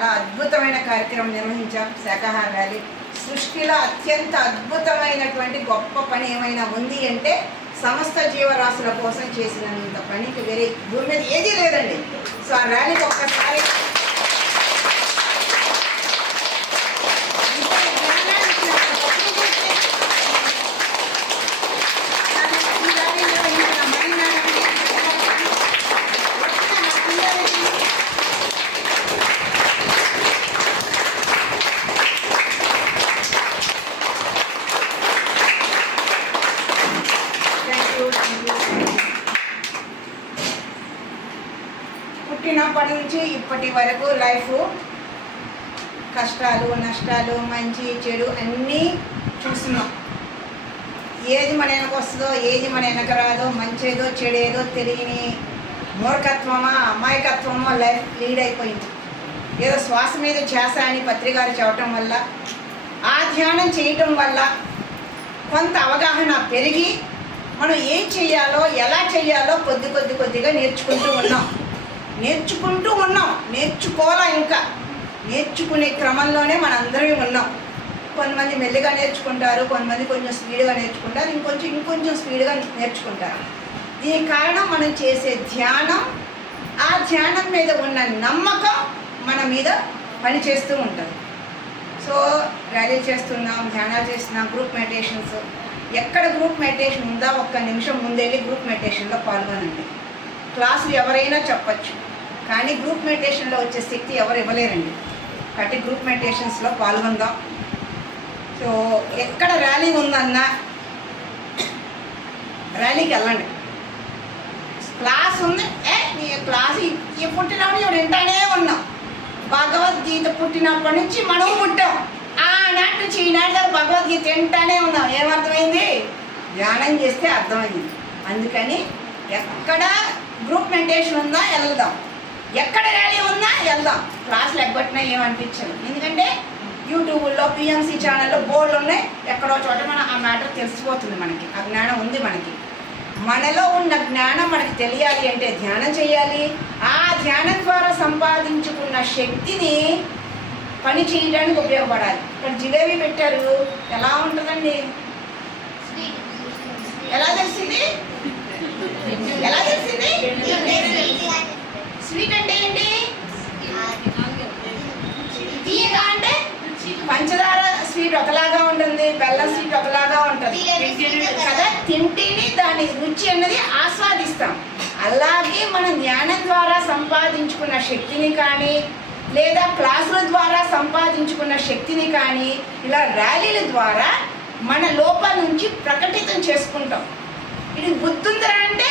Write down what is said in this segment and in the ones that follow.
చాలా అద్భుతమైన కార్యక్రమం నిర్వహించాం. శాకాహార ర్యాలీ సృష్టిలో అత్యంత అద్భుతమైనటువంటి గొప్ప పని ఏమైనా ఉంది అంటే సమస్త జీవరాశుల కోసం చేసినంత పనికి వేరే భూమి మీద ఏదీ లేదండి. సో ఆ ర్యాలీకి ఒక్కసారి పుట్టినప్పటి నుంచి ఇప్పటి వరకు లైఫ్ కష్టాలు నష్టాలు మంచి చెడు అన్నీ చూస్తున్నాం. ఏది మన వెనక వస్తుందో ఏది మన వెనక రాదో మంచేదో చెడేదో తెలియని మూర్ఖత్వమా అమాయకత్వమా లైఫ్ లీడ్ అయిపోయింది. ఏదో శ్వాస మీద ధ్యాస అని పత్రికారు చెప్పటం వల్ల ఆ ధ్యానం చేయటం వల్ల కొంత అవగాహన పెరిగి మనం ఏం చేయాలో ఎలా చేయాలో కొద్దిగా నేర్చుకోవాలా. ఇంకా నేర్చుకునే క్రమంలోనే మనందరం ఉన్నాం. కొంతమంది మెల్లిగా నేర్చుకుంటారు, కొంతమంది కొంచెం స్పీడ్గా నేర్చుకుంటారు, ఇంకొంచెం స్పీడ్గా నేర్చుకుంటారు. దీనికి కారణం మనం చేసే ధ్యానం, ఆ ధ్యానం మీద ఉన్న నమ్మకం మన మీద పనిచేస్తూ ఉంటుంది. సో ర్యాలీలు చేస్తున్నాం, ధ్యానాలు చేస్తున్నాం, గ్రూప్ మెడిటేషన్స్. ఎక్కడ గ్రూప్ మెడిటేషన్ ఉందా ఒక్క నిమిషం ముందెళ్ళి గ్రూప్ మెడిటేషన్లో పాల్గొనండి. క్లాసులు ఎవరైనా చెప్పచ్చు, కానీ గ్రూప్ మెడిటేషన్లో వచ్చే శక్తి ఎవరు ఇవ్వలేరండి. కాబట్టి గ్రూప్ మెడిటేషన్స్లో పాల్గొందాం. సో ఎక్కడ ర్యాలీ ఉందన్నా ర్యాలీకి వెళ్ళండి. క్లాస్ ఉంది, నీ క్లాస్ పుట్టినప్పుడు ఇప్పుడు వింటానే ఉన్నాం. భగవద్గీత పుట్టినప్పటి నుంచి మనం పుట్టాం. ఆనాటి నుంచి ఈనాటి దాకా భగవద్గీత వింటానే ఉన్నాం. ఏమర్థమైంది? ధ్యానం చేస్తే అర్థమైంది. అందుకని ఎక్కడ గ్రూప్ మెడిటేషన్ ఉందా వెళ్దాం, ఎక్కడ ర్యాలీ ఉందా వెళ్దాం. క్లాసులు ఎగ్గొట్టినా ఏమనిపించదు, ఎందుకంటే యూట్యూబ్లో పిఎంసి ఛానల్లో బోర్డులు ఉన్నాయి. ఎక్కడో చోట మనం ఆ మ్యాటర్ తెలిసిపోతుంది. మనకి ఆ జ్ఞానం ఉంది. మనలో ఉన్న జ్ఞానం మనకి తెలియాలి అంటే ధ్యానం చేయాలి. ఆ ధ్యానం ద్వారా సంపాదించుకున్న శక్తిని పని చేయడానికి ఉపయోగపడాలి. ఇక్కడ జిలేబీ పెట్టారు, ఎలా ఉంటుందండి? ఎలా తెలిసింది? స్వీట్ అంటే ఏంటి? తీయగా అంటే పంచదార స్వీట్ ఒకలాగా ఉంటుంది, బెల్లం స్వీట్ ఒకలాగా ఉంటుంది కదా. తింటేనే దాని రుచి అన్నది ఆస్వాదిస్తాం. అలాగే మనం ధ్యానం ద్వారా సంపాదించుకున్న శక్తిని కానీ, లేదా క్లాసుల ద్వారా సంపాదించుకున్న శక్తిని కానీ, ఇలా ర్యాలీల ద్వారా మన లోపల నుంచి ప్రకటితం చేసుకుంటాం. ఇది బుద్ధి ఉందిరా అంటే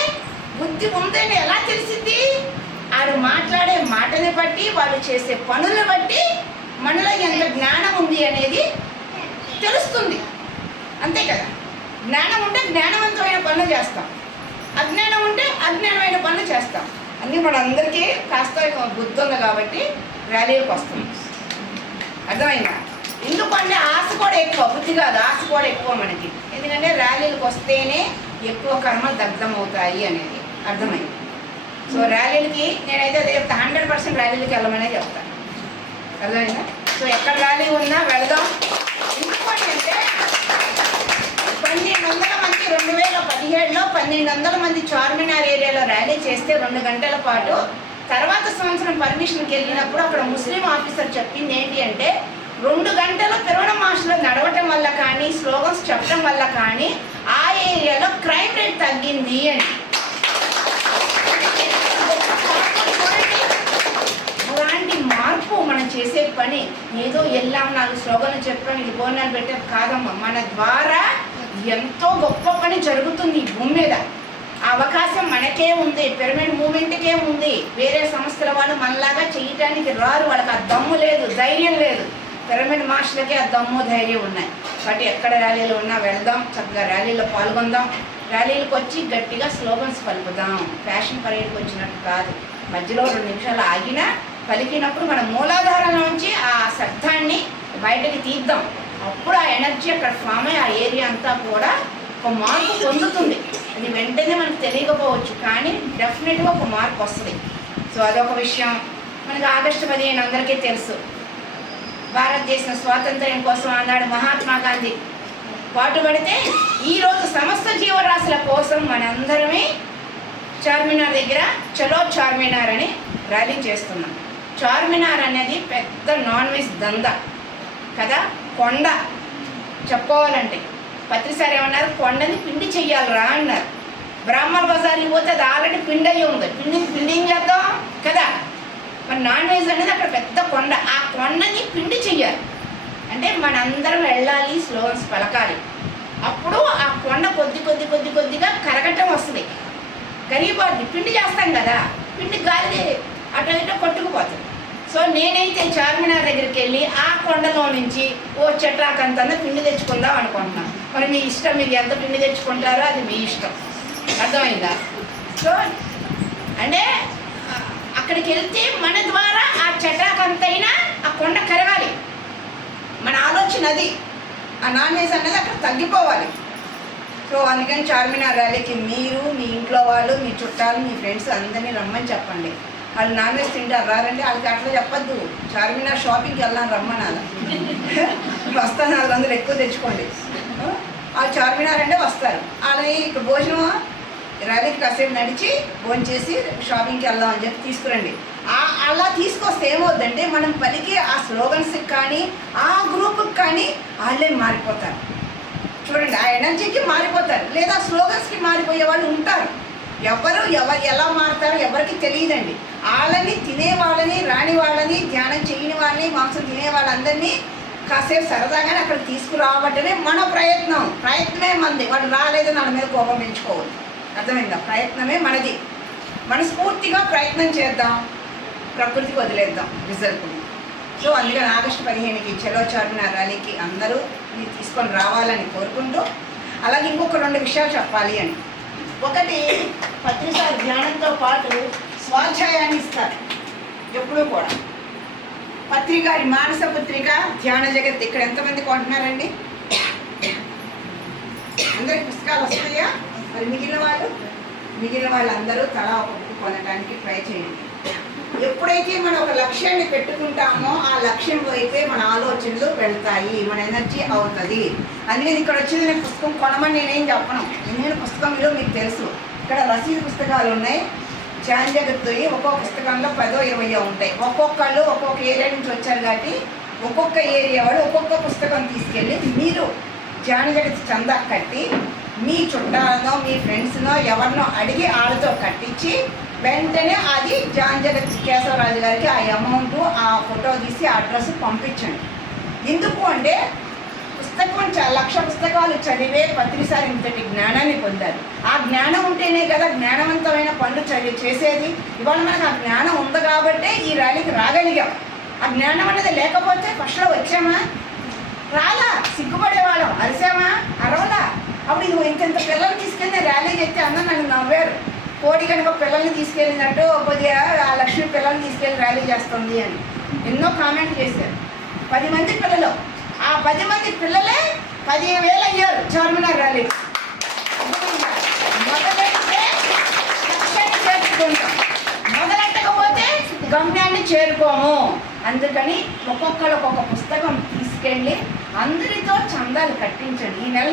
బుద్ధి ఉందని ఎలా తెలిసింది? వాళ్ళు మాట్లాడే మాటని బట్టి, వాళ్ళు చేసే పనులను బట్టి మనలో ఎంత జ్ఞానం ఉంది అనేది తెలుస్తుంది. అంతే కదా. జ్ఞానం ఉంటే జ్ఞానవంతమైన పనులు చేస్తాం, అజ్ఞానం ఉంటే అజ్ఞానమైన పనులు చేస్తాం. అన్నీ మనందరికీ కాస్త బుద్ధి ఉంది కాబట్టి ర్యాలీలకు వస్తాం. అర్థమైందా? ఎందుకంటే ఆశ కూడా ఎక్కువ, బుద్ధి కాదు, ఆశ కూడా ఎక్కువ మనకి. ఎందుకంటే ర్యాలీలకు వస్తేనే ఎక్కువ కర్మలు దగ్ధమవుతాయి అనేది అర్థమైంది. సో ర్యాలీలకి నేనైతే అదే చెప్తా, 100% ర్యాలీలకి వెళ్ళమనే చెప్తాను. అర్థమైందా? సో ఎక్కడ ర్యాలీ ఉన్నా వెళదాం. ఇంకోటి అంటే 1200 మంది 2017లో 1200 మంది చార్మినార్ ఏరియాలో ర్యాలీ చేస్తే 2 గంటల పాటు, తర్వాత సంవత్సరం పర్మిషన్కి వెళ్ళినప్పుడు అక్కడ ముస్లిం ఆఫీసర్ చెప్పింది ఏంటి అంటే 2 గంటలు కిరణ్ మాస్లో నడవటం వల్ల కానీ, స్లోగన్స్ చెప్పడం వల్ల కానీ ఆ ఏరియాలో క్రైమ్ రేట్ తగ్గింది అని. అలాంటి మార్పు మనం చేసే పని ఏదో వెళ్ళాం 4 స్లోగన్లు చెప్పాం, ఇది బోనాలు పెట్టాం కాదమ్మా. మన ద్వారా ఎంతో గొప్ప పని జరుగుతుంది ఈ భూమి మీద. ఆ అవకాశం మనకే ఉంది, పిరమిడ్ మూమెంట్కే ఉంది. వేరే సంస్థల వాళ్ళు మనలాగా చేయటానికి రారు, వాళ్ళకి ఆ దమ్ము లేదు, ధైర్యం లేదు. పిరమిడ్ మాస్టర్లకి ఆ దమ్ము ధైర్యం ఉన్నాయి. కాబట్టి ఎక్కడ ర్యాలీలు ఉన్నా వెళదాం, చక్కగా ర్యాలీలో పాల్గొందాం. ర్యాలీలకు వచ్చి గట్టిగా స్లోగన్స్ పలుకుదాం. ఫ్యాషన్ పరేడ్కి వచ్చినట్టు కాదు, మధ్యలో 2 నిమిషాలు ఆగినా పలికినప్పుడు మన మూలాధారం నుంచి ఆ శబ్దాన్ని బయటకి తీద్దాం. అప్పుడు ఆ ఎనర్జీ అక్కడ ఫామ్ అయ్యి ఆ ఏరియా అంతా కూడా ఒక మార్పు పొందుతుంది. అది వెంటనే మనకు తెలియకపోవచ్చు, కానీ డెఫినెట్గా ఒక మార్పు వస్తుంది. సో అదొక విషయం. మనకి ఆగస్టు 15 అందరికీ తెలుసు. భారతదేశం స్వాతంత్ర్యం కోసం ఆనాడు మహాత్మా గాంధీ పాటుపడితే ఈరోజు సమస్త జీవరాశుల కోసం మనందరమే చార్మినార్ దగ్గర చలో చార్మినార్ అని ర్యాలీ చేస్తున్నాం. చార్మినార్ అనేది పెద్ద నాన్ వెజ్ దందా కదా, కొండ చెప్పుకోవాలంటే. పత్రిసారి ఏమన్నారు, కొండని పిండి చెయ్యాలరా అన్నారు. బ్రాహ్మణ బజార్కి పోతే అది ఆల్రెడీ పిండి అయ్యి ఉంది, పిండి ఏం చేద్దాం కదా. మరి నాన్ వెజ్ అనేది అక్కడ పెద్ద కొండ, ఆ కొండని పిండి చెయ్యాలి అంటే మనందరం వెళ్ళాలి, స్లోగన్స్ పలకాలి. అప్పుడు ఆ కొండ కొద్దిగా కరగటం వస్తుంది, కరిగిపోద్ది. పిండి చేస్తాం కదా, పిండి గాలి అటు ఇటు కొట్టుకుపోతుంది. సో నేనైతే చార్మినార్ దగ్గరికి వెళ్ళి ఆ కొండలో నుంచి ఓ చెట్రాకంత పిండి తెచ్చుకుందాం అనుకుంటున్నాను. మరి మీ ఇష్టం, మీరు ఎంత పిండి తెచ్చుకుంటారో అది మీ ఇష్టం, అర్థమైందా? సో అంటే అక్కడికి వెళ్తే మన ద్వారా ఆ చెట్రాకంతైనా ఆ కొండ కరగాలి. మన ఆలోచన అది, ఆ నాన్ వెజ్ అనేది అక్కడ తగ్గిపోవాలి. సో అందుకని చార్మినార్ ర్యాలీకి మీరు, మీ ఇంట్లో వాళ్ళు, మీ చుట్టాలు, మీ ఫ్రెండ్స్ అందరినీ రమ్మని చెప్పండి. వాళ్ళు నాన్ వెజ్ తింటారు, రారండి వాళ్ళకి అట్లా చెప్పద్దు. చార్మినార్ షాపింగ్కి వెళ్ళాను రమ్మనాలి, వస్తాను 400 ఎక్కువ తెచ్చుకోండి. ఆ చార్మినార్ అంటే వస్తారు. వాళ్ళని ఇక్కడ భోజనం ర్యాలీకి కాసేపు నడిచి భోజనం చేసి షాపింగ్కి వెళ్దాం అని చెప్పి తీసుకురండి. అలా తీసుకొస్తే ఏమవుద్దంటే మనం పలికి ఆ స్లోగన్స్కి కానీ ఆ గ్రూప్కి కానీ వాళ్ళే మారిపోతారు. చూడండి, ఆ ఎనర్జీకి మారిపోతారు, లేదా స్లోగన్స్కి మారిపోయే వాళ్ళు ఉంటారు. ఎవరు ఎలా మారుతారో ఎవరికి తెలియదండి. వాళ్ళని, తినే వాళ్ళని, రాని వాళ్ళని, ధ్యానం చేయని వాళ్ళని, మాంసం తినే వాళ్ళందరినీ కాసేపు సరదాగానే అక్కడ తీసుకురావటమే మన ప్రయత్నమే మనది. వాళ్ళు రాలేదు వాళ్ళ మీద కోపం పెంచుకోవద్దు, అర్థమైందా? ప్రయత్నమే మనది. మనస్ఫూర్తిగా ప్రయత్నం చేద్దాం, ప్రకృతికి వదిలేద్దాం రిజల్ట్ని. సో అందుకని ఆగస్టు 15కి చలో చార్మినార్ ర్యాలీకి అందరూ మీరు తీసుకొని రావాలని కోరుకుంటూ, అలాగే ఇంకొక 2 విషయాలు చెప్పాలి అని. ఒకటి, పత్రిసారి ధ్యానంతో పాటు స్వాధ్యాయాన్ని ఇస్తారు ఎప్పుడూ కూడా. పత్రికారి మానస పత్రిక, ధ్యాన జగత్ ఇక్కడ ఎంతమంది కొంటున్నారండి? అందరికి పుస్తకాలు వస్తాయా? మరి మిగిలిన వాళ్ళందరూ తలా ఒక బుక్ కొనడానికి ట్రై చేయండి. ఎప్పుడైతే మనం ఒక లక్ష్యాన్ని పెట్టుకుంటామో ఆ లక్ష్యం వైపే మన ఆలోచనలు వెళ్తాయి, మన ఎనర్జీ అవుతుంది. అందుకని ఇక్కడ వచ్చింది నేను పుస్తకం కొనమని నేనేం చెప్పను. నేను పుస్తకం విలువ మీకు తెలుసు. ఇక్కడ రసీదు పుస్తకాలు ఉన్నాయి, ధ్యాన జగత్తు. ఒక్కొక్క పుస్తకంలో 10 20 ఉంటాయి. ఒక్కొక్కళ్ళు ఒక్కొక్క ఏరియా నుంచి వచ్చారు కాబట్టి ఒక్కొక్క ఏరియా వాడు ఒక్కొక్క పుస్తకం తీసుకెళ్ళి మీరు ధ్యాన జగత్ చందా కట్టి మీ చుట్టాలనో మీ ఫ్రెండ్స్నో ఎవరినో అడిగి వాళ్ళతో కట్టించి వెంటనే అది ధ్యాన జగత్ కేశవరాజు గారికి ఆ అమౌంట్, ఆ ఫోటో తీసి ఆ అడ్రస్ పంపించండి. ఎందుకు అంటే పుస్తకం 1,00,000 పుస్తకాలు చదివే పత్రిసారి ఇంతటి జ్ఞానాన్ని పొందారు. ఆ జ్ఞానం ఉంటేనే కదా జ్ఞానవంతమైన పనులు చేసేది. ఇవాళ మనకు ఆ జ్ఞానం ఉంది కాబట్టే ఈ ర్యాలీకి రాగలిగాం. ఆ జ్ఞానం అనేది లేకపోతే ఫస్ట్లో వచ్చామా, రాలా, సిగ్గుపడేవాళ్ళం, అరిసామా, అరవలా. అప్పుడు ఇది ఇంత పిల్లలు తీసుకెళ్ళి ర్యాలీ చెప్తే అందరూ నన్ను నవ్వారు. కోడి కనుక పిల్లల్ని తీసుకెళ్ళినట్టు కొద్దిగా ఆ లక్ష్మి పిల్లల్ని తీసుకెళ్ళి ర్యాలీ చేస్తుంది అని ఎన్నో కామెంట్ చేశారు. 10 మంది పిల్లలు, ఆ 10 మంది పిల్లలే 15,000 అయ్యారు చార్మినార్ ర్యాలీ. మొదలెడితే లక్ష్యాన్ని చేర్చుకుంటాం, మొదలెట్టకపోతే గమ్యాన్ని చేరుకోము. అందుకని ఒక్కొక్కరు ఒక్కొక్క పుస్తకం తీసుకెళ్ళి అందరితో చందాలు కట్టించండి. ఈ నెల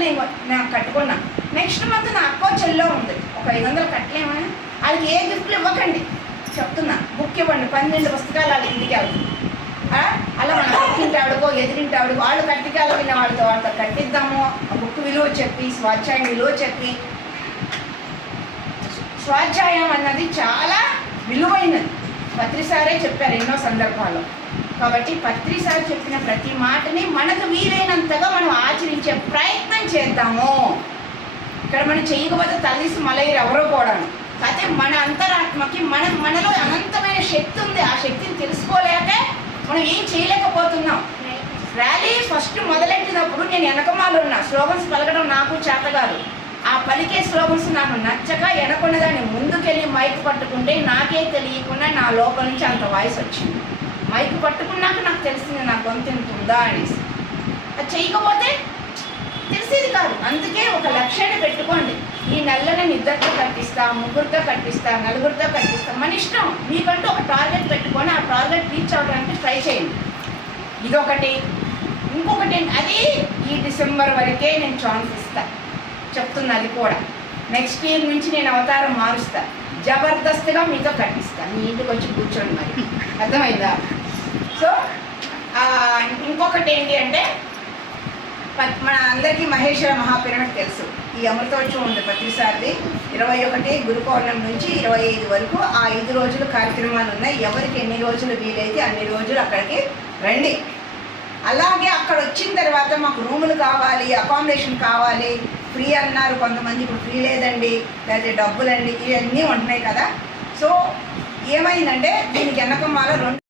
నేను కట్టుకున్నా, నెక్స్ట్ మంత్ నా అక్కో చెల్లో ఉంది, ఒక 500 కట్టలేమా? వాళ్ళకి ఏ గిఫ్ట్లు ఇవ్వకండి చెప్తున్నా, బుక్ ఇవ్వండి. 12 పుస్తకాలు వాళ్ళ ఇంటికి వెళ్తుంది. అలా మన పక్కింటి ఆవిడకో ఎదిరింటి ఆవిడకో వాళ్ళు కట్టికెళ్ళిన వాళ్ళతో కట్టిద్దాము. ఆ బుక్ విలువ చెప్పి, స్వాధ్యాయం విలువ చెప్పి. స్వాధ్యాయం అన్నది చాలా విలువైనది, పత్రిసారే చెప్పారు ఎన్నో సందర్భాల్లో. కాబట్టి పత్రిసారి చెప్పిన ప్రతి మాటని మనకు వీలైనంతగా మనం ఆచరించే ప్రయత్నం చేద్దాము. ఇక్కడ మనం చేయకపోతే తల్లిసి మలైరు ఎవరో కూడాను. కాకపోతే మన అంతరాత్మకి మనలో అనంతమైన శక్తి ఉంది. ఆ శక్తిని తెలుసుకోలేకే మనం ఏం చేయలేకపోతున్నాం. ర్యాలీ ఫస్ట్ మొదలెట్టినప్పుడు నేను వెనకమాలు ఉన్నా, స్లోగన్స్ పలకడం నాకు చేత కాదు. ఆ పలికే స్లోగన్స్ నాకు నచ్చక వెనకున్నదాన్ని ముందుకెళ్ళి మైక్ పట్టుకుంటే నాకే తెలియకుండా నా లోపల నుంచి అంత వాయిస్ వచ్చింది. మైక్ పట్టుకున్నాక నాకు తెలిసింది నా గొంతు ఎంత ఉందా అనేసి. అది చేయకపోతే తెలిసేది కాదు. అందుకే ఒక లక్ష్యాన్ని పెట్టుకోండి. ఈ నెలలో నేను ఇద్దరితో కట్టిస్తా, ముగ్గురితో కట్టిస్తా, నలుగురితో కట్టిస్తా, మన ఇష్టం. మీకంటూ ఒక టార్గెట్ పెట్టుకొని ఆ టార్గెట్ రీచ్ అవ్వడానికి ట్రై చేయండి. ఇదొకటి. ఇంకొకటి, అది ఈ డిసెంబర్ వరకే నేను ఛాన్స్ ఇస్తా చెప్తున్నా. అది కూడా నెక్స్ట్ ఇయర్ నుంచి నేను అవతారం మారుస్తా, జబర్దస్త్గా మీతో కట్టిస్తాను. మీ ఇంటికి వచ్చి కూర్చోండి. మరి అర్థమైందా? సో ఇంకొకటి ఏంటి అంటే, మన అందరికీ మహేశ్వర మహాపిరమిడ్ తెలుసు. ఈ అమృతోత్సవం ఉంది ప్రతిసారి 21 గురు పౌర్ణమి నుంచి 25 వరకు. ఆ 5 రోజులు కార్యక్రమాలు ఉన్నాయి. ఎవరికి ఎన్ని రోజులు వీలైతే అన్ని రోజులు అక్కడికి రండి. అలాగే అక్కడ వచ్చిన తర్వాత మాకు రూములు కావాలి, అకామిడేషన్ కావాలి, ఫ్రీ అన్నారు కొంతమంది, ఇప్పుడు ఫ్రీ లేదండి, లేకపోతే డబ్బులండి, ఇవన్నీ ఉంటున్నాయి కదా. సో ఏమైందంటే దీనికి వెనకమాల 2